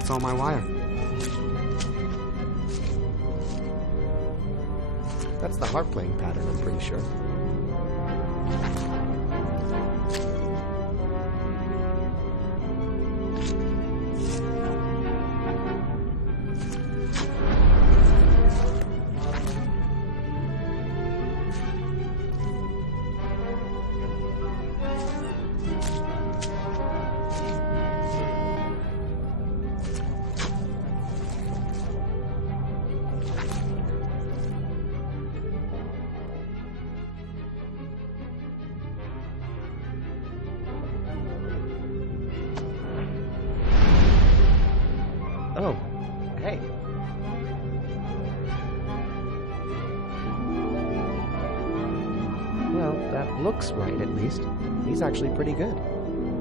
That's all my wire. That's the harp playing pattern, I'm pretty sure. Oh, hey. Well, that looks right, at least. He's actually pretty good.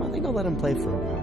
I think I'll let him play for a while.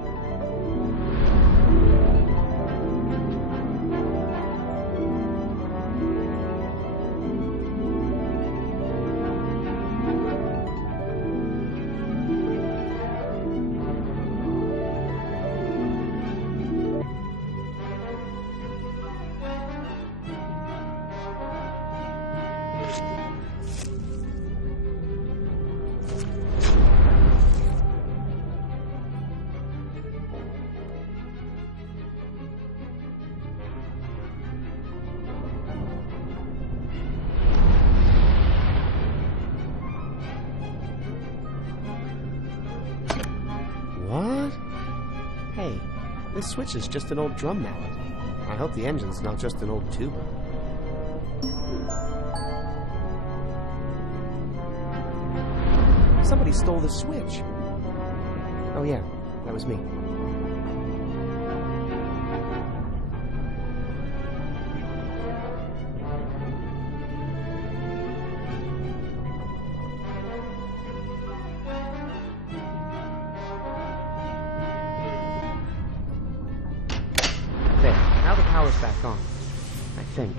What? Hey, this switch is just an old drum mallet. I hope the engine's not just an old tuba. Somebody stole the switch. Oh yeah, that was me. There, now the power's back on, I think.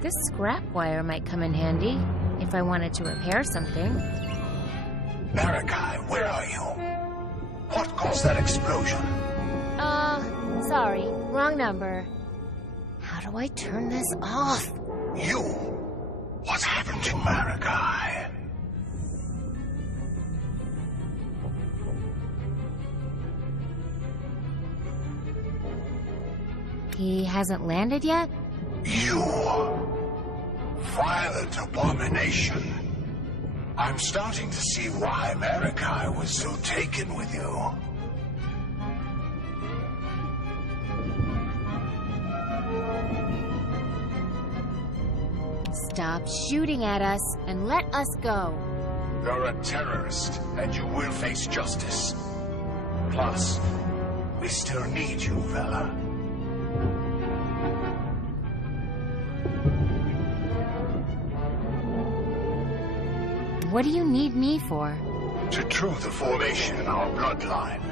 This scrap wire might come in handy if I wanted to repair something. Marikai, where are you? What caused that explosion? Sorry, wrong number. How do I turn this off? You? What happened to Marikai? He hasn't landed yet? You. Violent abomination. I'm starting to see why Marikai was so taken with you. Stop shooting at us and let us go. You're a terrorist, and you will face justice. Plus, we still need you, Vella. What do you need me for? To true the formation in our bloodline.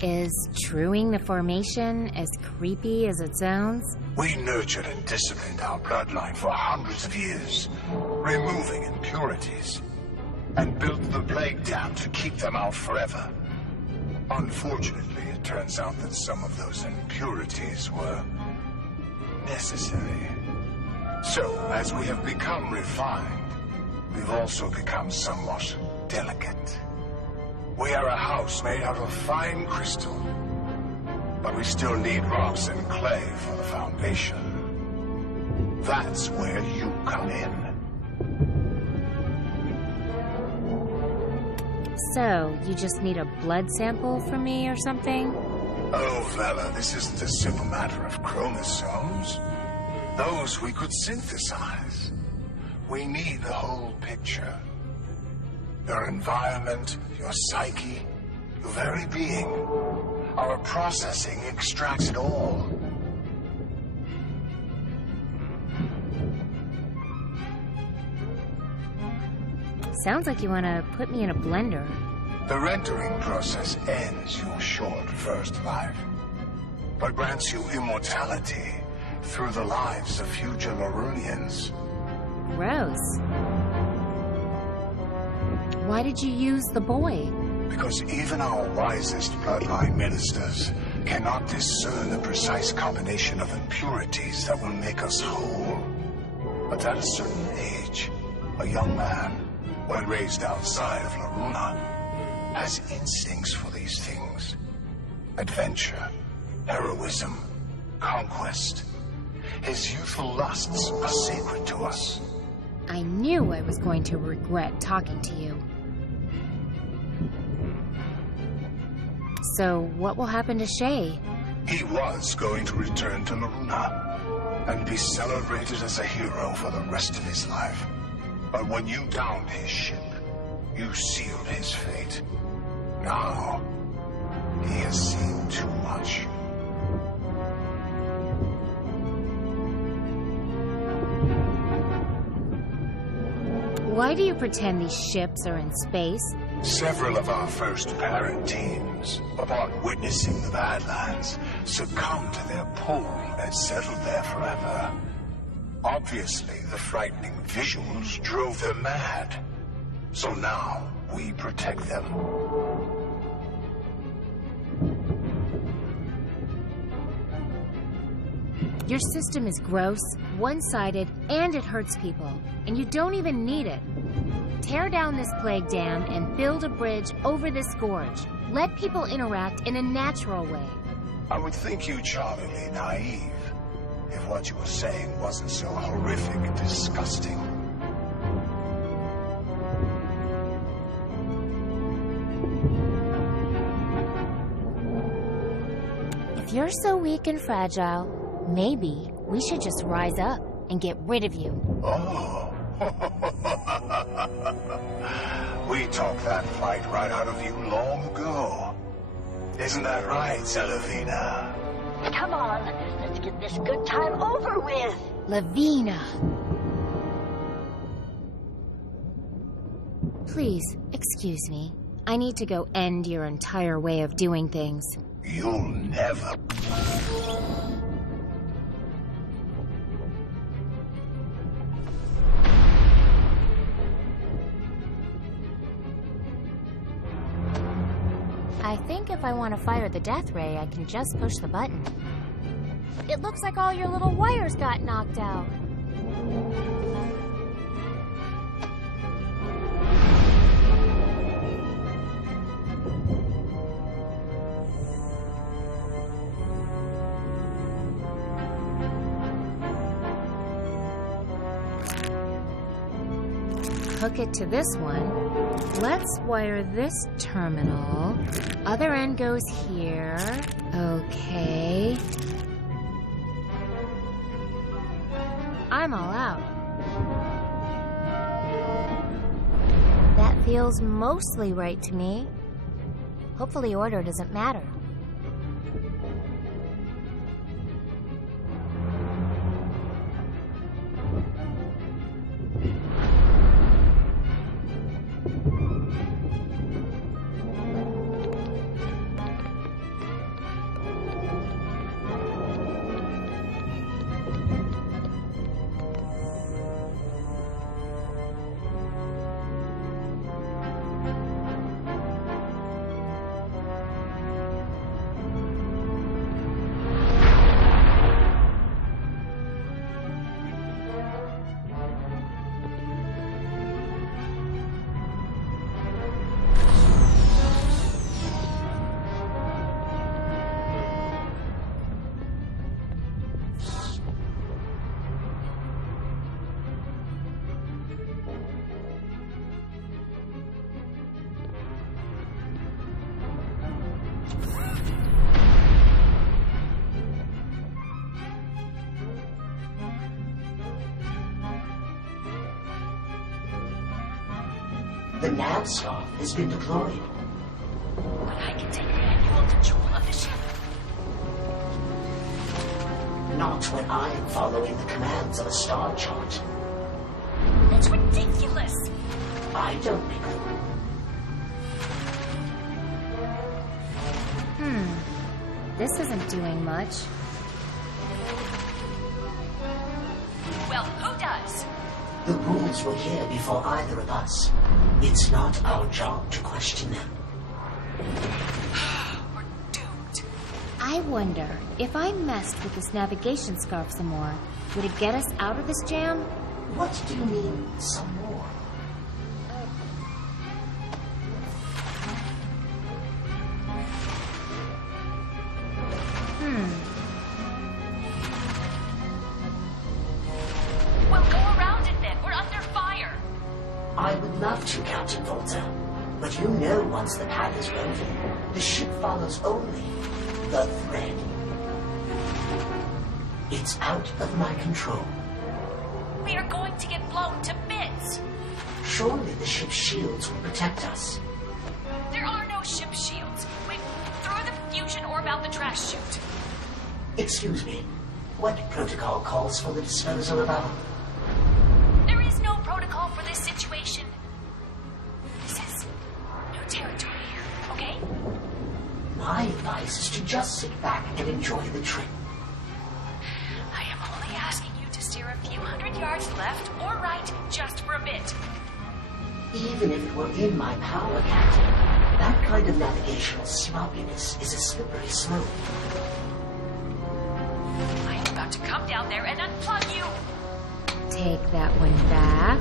Is truing the formation as creepy as it sounds? We nurtured and disciplined our bloodline for hundreds of years, removing impurities, and built the plague dam to keep them out forever. Unfortunately, it turns out that some of those impurities were necessary. So, as we have become refined, we've also become somewhat delicate. We are a house made out of fine crystal, but we still need rocks and clay for the foundation. That's where you come in. So, you just need a blood sample from me or something? Oh, Vella, this isn't a simple matter of chromosomes. Those we could synthesize. We need the whole picture. Your environment, your psyche, your very being. Our processing extracts it all. Sounds like you want to put me in a blender. The rendering process ends your short first life, but grants you immortality through the lives of future Larunians. Gross. Why did you use the boy? Because even our wisest bloodline ministers cannot discern the precise combination of impurities that will make us whole. But at a certain age, a young man, when raised outside of Laruna, has instincts for these things. Adventure, heroism, conquest. His youthful lusts are sacred to us. I knew I was going to regret talking to you. So, what will happen to Shay? He was going to return to Laruna and be celebrated as a hero for the rest of his life. But when you downed his ship, you sealed his fate. Now, he has seen too much. Why do you pretend these ships are in space? Several of our first parent teams, upon witnessing the Badlands, succumbed to their pull and settled there forever. Obviously, the frightening visuals drove them mad. So now, we protect them. Your system is gross, one-sided, and it hurts people. And you don't even need it. Tear down this plague dam and build a bridge over this gorge. Let people interact in a natural way. I would think you charmingly naive if what you were saying wasn't so horrific and disgusting. If you're so weak and fragile, maybe we should just rise up and get rid of you. Oh. We talked that fight right out of you long ago. Isn't that right, Zelavina? Come on, let's get this good time over with. Lavina. Please, excuse me. I need to go end your entire way of doing things. You'll never... I think if I want to fire the death ray, I can just push the button. It looks like all your little wires got knocked out. Hook it to this one. Let's wire this terminal. Other end goes here. Okay. I'm all out. That feels mostly right to me. Hopefully order doesn't matter. The nav scarf has been deployed. But I can take manual control of the ship. Not when I am following the commands of a star chart. That's ridiculous. I don't make them. This isn't doing much. Well, who does? The rules were here before either of us. It's not our job to question them. We're doomed. I wonder, if I messed with this navigation scarf some more, would it get us out of this jam? What do you mean, some more? Well, go around it then. We're under fire. I would love to, Captain Volta. But you know once the path is woven, the ship follows only the thread. It's out of my control. We are going to get blown to bits. Surely the ship's shields will protect us. There are no ship shields. We threw the fusion orb out the trash chute. Excuse me, what protocol calls for the disposal of our... There is no protocol for this situation. This is new territory here, okay? My advice is to just sit back and enjoy the trip. I am only asking you to steer a few hundred yards left or right just for a bit. Even if it were in my power, Captain, that kind of navigational sloppiness is a slippery slope. I am about to come down there and unplug you. Take that one back.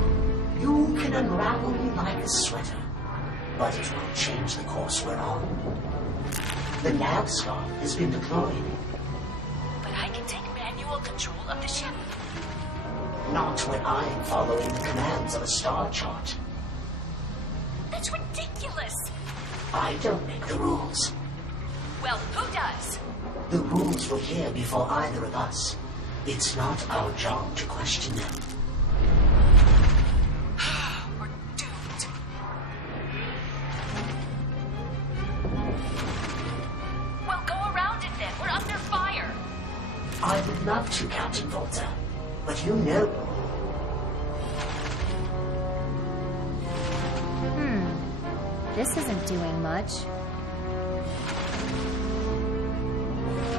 You can unravel me like a sweater, but it won't change the course we're on. The nav scarf has been deployed. But I can take manual control of the ship. Not when I am following the commands of a star chart. That's ridiculous. I don't make the rules. Well, who does? The rules were here before either of us. It's not our job to question them. We're doomed. Well, go around it then. We're under fire. I would love to, Captain Volta, but you know... This isn't doing much.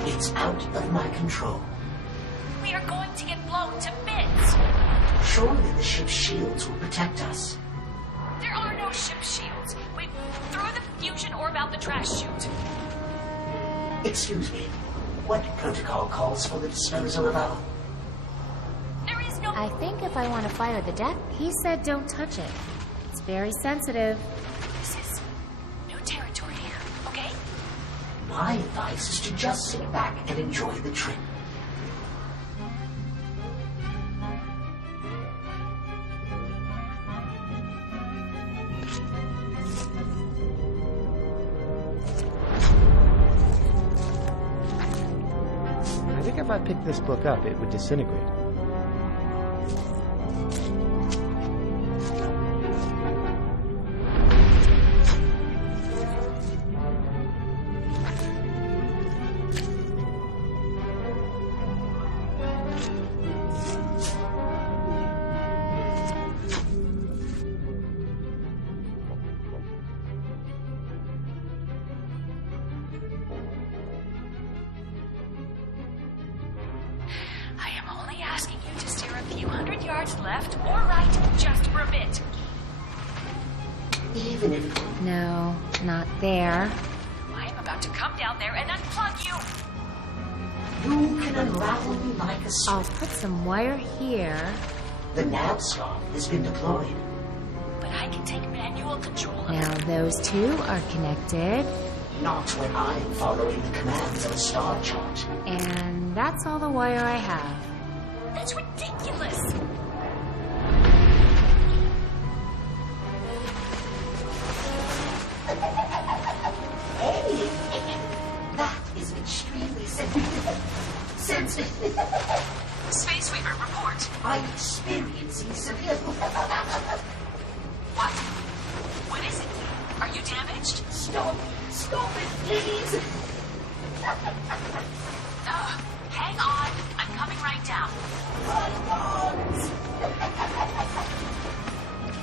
It's out of my control. We are going to get blown to bits. Surely the ship's shields will protect us. There are no ship shields. We threw the fusion orb out the trash chute. Excuse me, what protocol calls for the disposal of our... There is no... I think if I want to fire the deck, he said don't touch it. It's very sensitive. This is new territory here, okay? My advice is to just sit back and enjoy the trip. I think if I picked this book up, it would disintegrate. start left or right just for a bit. Even if No, not there. I am about to come down there and unplug you. you can unravel me like a I'll sweater. put some wire here. The nav scarf has been deployed. But I can take manual control of it. Now those two are connected. Not when I'm following the commands of a star chart. And that's all the wire I have. That's ridiculous. Hey, that is extremely sensitive. Space Weaver, report. I'm experiencing severe. What? What is it? Are you damaged? Stop it, please. Hang on. I'm coming right down.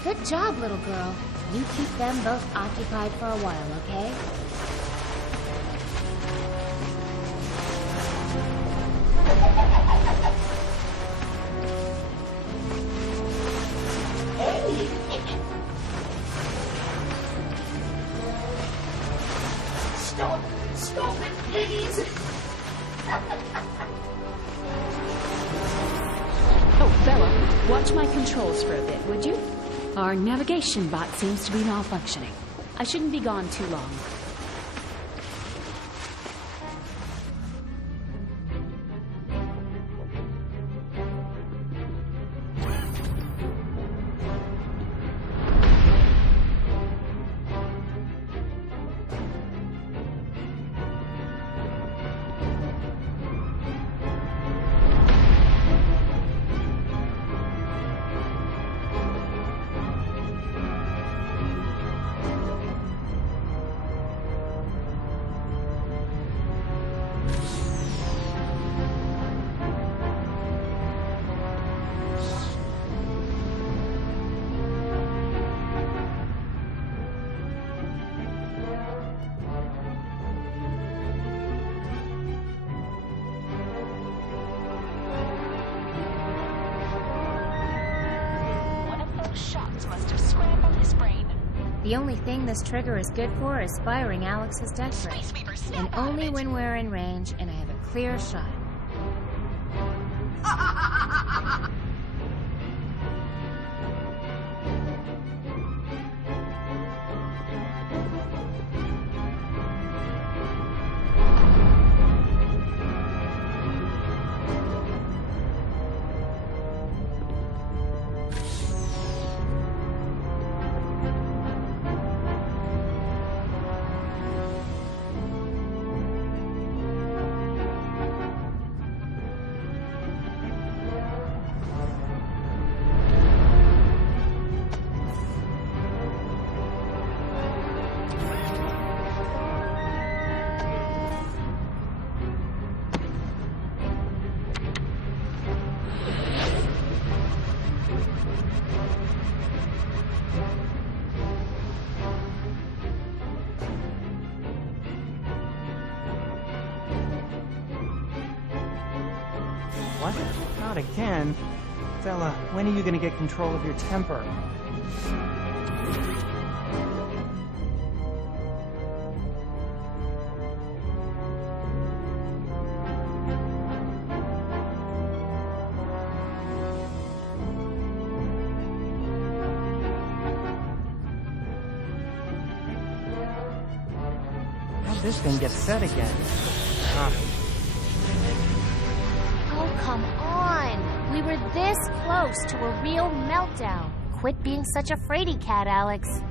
Good job, little girl. You keep them both occupied for a while, okay? Stop it, please. Oh, Bella, watch my controls for a bit, would you? Our navigation bot seems to be malfunctioning. I shouldn't be gone too long. Shots must have scrambled his brain. The only thing this trigger is good for is firing Alex's death ray. Space Weaver, snap And out of only it. when we're in range and I have a clear shot. What? Not again. Bella, when are you gonna get control of your temper? How'd this thing get set again? Oh, come on! We were this close to a real meltdown. Quit being such a fraidy cat, Alex.